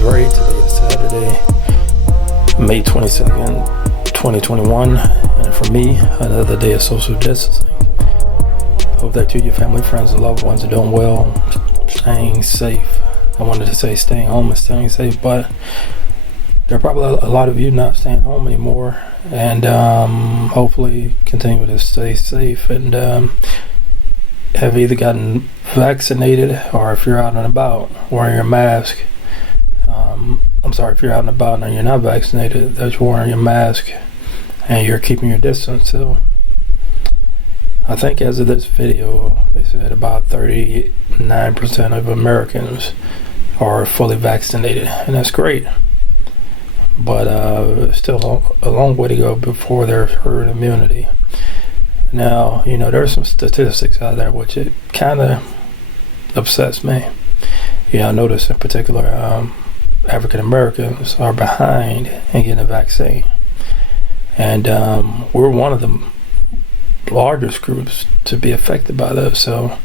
is Ray. Today is Saturday, May 22nd, 2021. And for me, another day of social distancing. Hope that you, your family, friends, and loved ones are doing well, staying safe. I wanted to say staying home and staying safe, but there are probably a lot of you not staying home anymore. And hopefully continue to stay safe and have either gotten vaccinated, or if you're out and about wearing your mask. If you're out and about and you're not vaccinated, that you're wearing your mask and you're keeping your distance. So I think as of this video, they said about 39% of Americans are fully vaccinated, and that's great. But still a long way to go before there's herd immunity. Now, there's some statistics out there which it kind of upsets me. I notice in particular African Americans are behind in getting a vaccine. And we're one of the largest groups to be affected by this. So,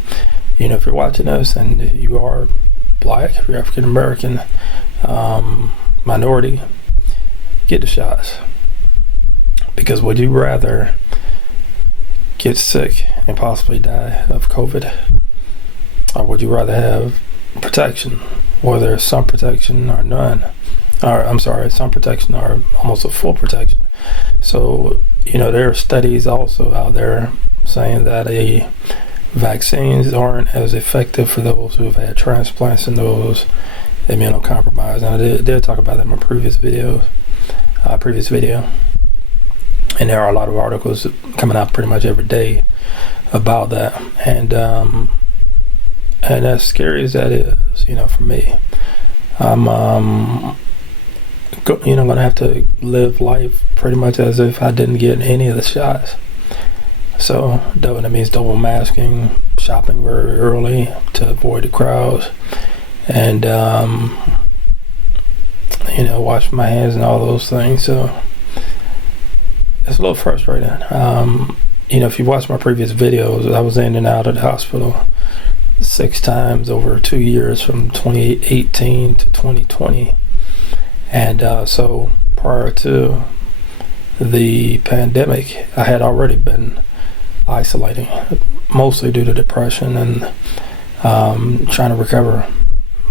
if you're watching this and you are black, if you're African American, minority, get the shots. Because would you rather get sick and possibly die of COVID, or would you rather have protection, whether some protection or none, or some protection or almost a full protection? So there are studies also out there saying that vaccines aren't as effective for those who have had transplants and those immunocompromised. And I did talk about that in my previous video. And there are a lot of articles coming out pretty much every day about that. And as scary as that is, for me, I'm gonna have to live life pretty much as if I didn't get any of the shots. So that means double masking, shopping very early to avoid the crowds, and wash my hands and all those things. So it's a little frustrating. If you watch my previous videos, I was in and out of the hospital 6 times over 2 years, from 2018 to 2020. And so prior to the pandemic, I had already been isolating, mostly due to depression and trying to recover.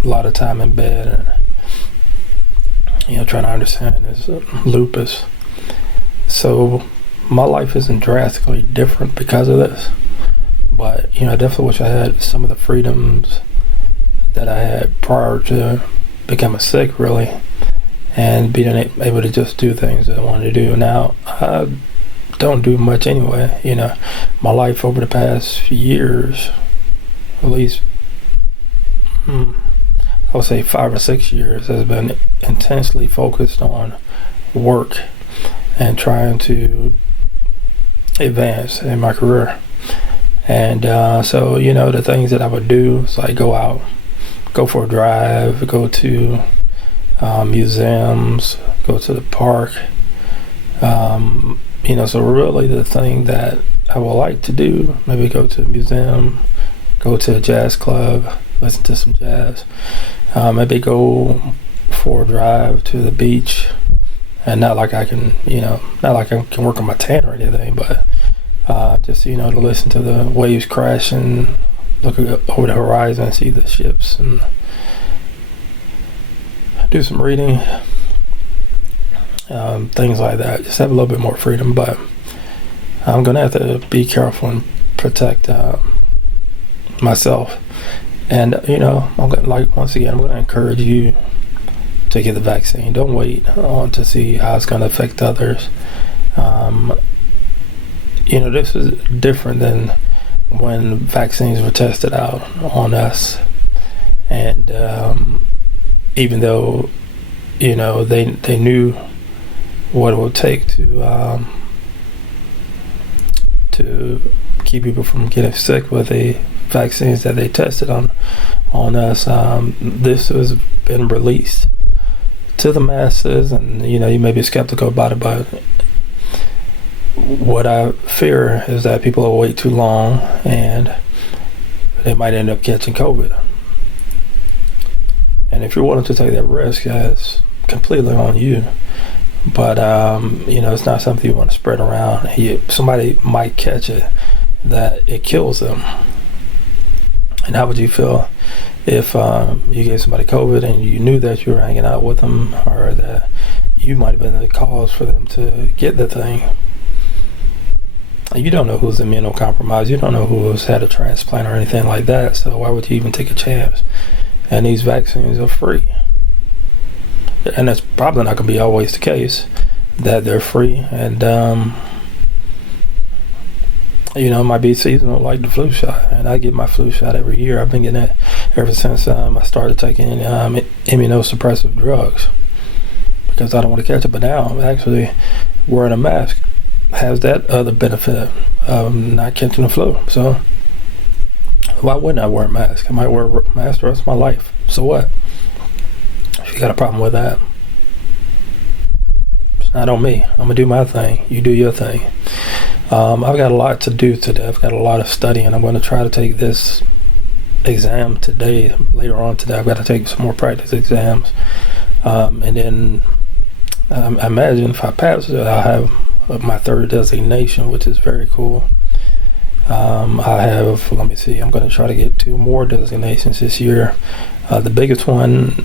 A lot of time in bed and trying to understand this lupus. So my life isn't drastically different because of this, but I definitely wish I had some of the freedoms that I had prior to becoming sick, really, and being able to just do things that I wanted to do. Now I don't do much anyway. My life over the past few years, at least I would say 5 or 6 years, has been intensely focused on work and trying to advance in my career. And so the things that I would do is like go out, go for a drive, go to museums, go to the park. So really the thing that I would like to do, maybe go to a museum, go to a jazz club, listen to some jazz, maybe go for a drive to the beach. And not like I can work on my tan or anything, but just to listen to the waves crash and look over the horizon and see the ships and do some reading, things like that. Just have a little bit more freedom, but I'm gonna have to be careful and protect myself. And I'm gonna encourage you to get the vaccine. Don't wait on to see how it's going to affect others. This is different than when vaccines were tested out on us, and even though they knew what it would take to keep people from getting sick with the vaccines that they tested on us, this has been released to the masses, and you may be skeptical about it, but what I fear is that people will wait too long and they might end up catching COVID. And if you're willing to take that risk, that's completely on you. But it's not something you want to spread around. Somebody might catch it that it kills them. And how would you feel if you gave somebody COVID and you knew that you were hanging out with them, or that you might have been the cause for them to get the thing? You don't know who's immunocompromised. You don't know who's had a transplant or anything like that. So why would you even take a chance? And these vaccines are free. And that's probably not going to be always the case, that they're free. And, it might be seasonal like the flu shot. And I get my flu shot every year. I've been getting it ever since I started taking immunosuppressive drugs, because I don't want to catch it. But now, actually, wearing a mask has that other benefit of not catching the flu. So why wouldn't I wear a mask? I might wear a mask the rest of my life. So what? If you got a problem with that, it's not on me. I'm going to do my thing. You do your thing. I've got a lot to do today. I've got a lot of studying. I'm going to try to take this exam today. Later on today, I've got to take some more practice exams. And then I imagine if I pass it, I'll have my third designation, which is very cool. I have, let me see, I'm going to try to get 2 more designations this year. The biggest one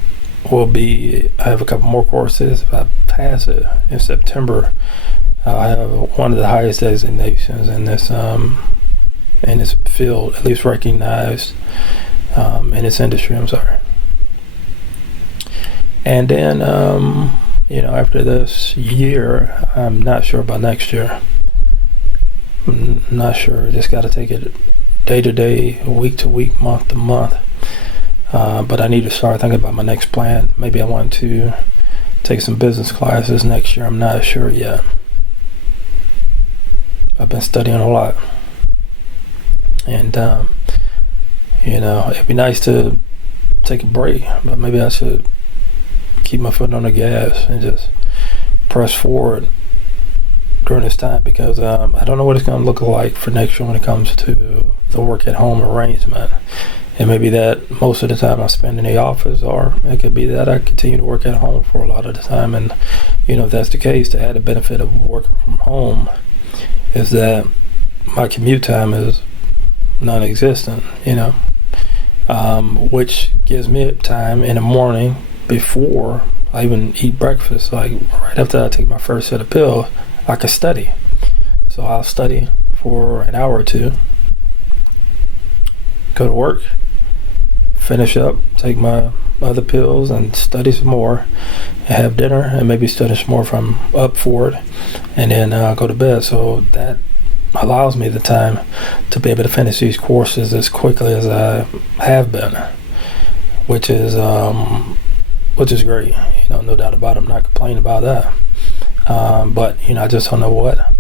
will be, I have a couple more courses. If I pass it in September, I have one of the highest designations in this field, at least recognized in this industry. I'm sorry. And then, after this year, I'm not sure about next year. I'm not sure. Just got to take it day to day, week to week, month to month. But I need to start thinking about my next plan. Maybe I want to take some business classes next year. I'm not sure yet. I've been studying a lot. And, it'd be nice to take a break, but maybe I should keep my foot on the gas and just press forward during this time, because I don't know what it's going to look like for next year when it comes to the work at home arrangement. It may be that most of the time I spend in the office, or it could be that I continue to work at home for a lot of the time. And if that's the case, the added benefit of working from home is that my commute time is non-existent, which gives me time in the morning before I even eat breakfast. Like right after I take my first set of pills, I can study. So I'll study for an hour or two, go to work, finish up, take my other pills and study some more, and have dinner, and maybe study some more if I'm up for it, and then go to bed. So that allows me the time to be able to finish these courses as quickly as I have been, which is great. No doubt about it. I'm not complaining about that. But I just don't know what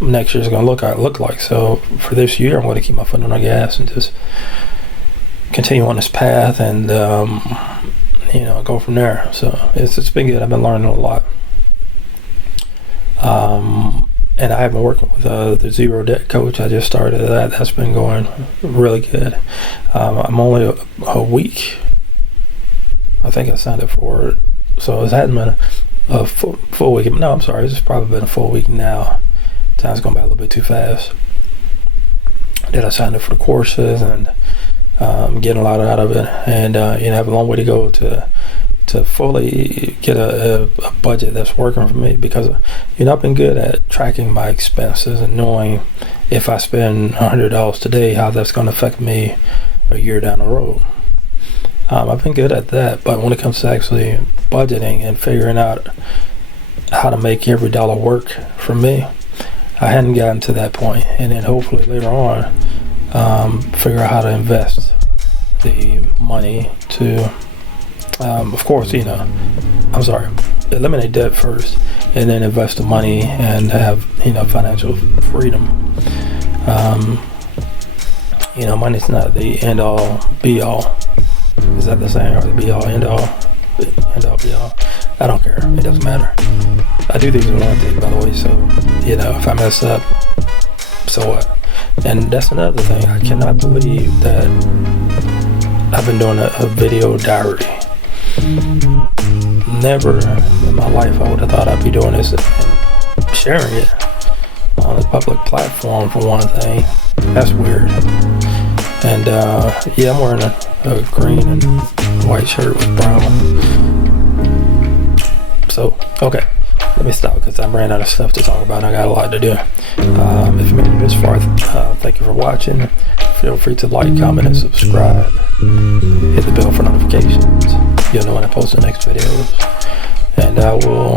next year is going to look like. So for this year, I'm going to keep my foot on the gas and just continue on this path, and go from there. So it's been good. I've been learning a lot. And I have been working with the Zero Debt Coach. I just started that. That's been going really good. I'm only a week. I think I signed up for it. So it hasn't been a full week. No, I'm sorry. It's probably been a full week now. Time's going by a little bit too fast. Then I signed up for the courses and getting a lot out of it. And I have a long way to go to fully get a budget that's working for me, because I've been good at tracking my expenses and knowing if I spend $100 today, how that's going to affect me a year down the road. I've been good at that, but when it comes to actually budgeting and figuring out how to make every dollar work for me, I hadn't gotten to that point. And then hopefully later on, figure out how to invest the money to of course, eliminate debt first, and then invest the money and have, financial freedom. Money's not the end all, be all. Is that the same, or the be all, end all, be all? I don't care. It doesn't matter. I do things when I think, by the way. So, if I mess up, so what? And that's another thing. I cannot believe that I've been doing a video diary. Never in my life I would have thought I'd be doing this and sharing it on a public platform, for one thing. That's weird. And yeah, I'm wearing a green and white shirt with brown. So, okay, let me stop because I ran out of stuff to talk about. I got a lot to do. If you made it this far, thank you for watching. Feel free to like, comment, and subscribe. Hit the bell for notifications. You'll know when I post the next videos. And I will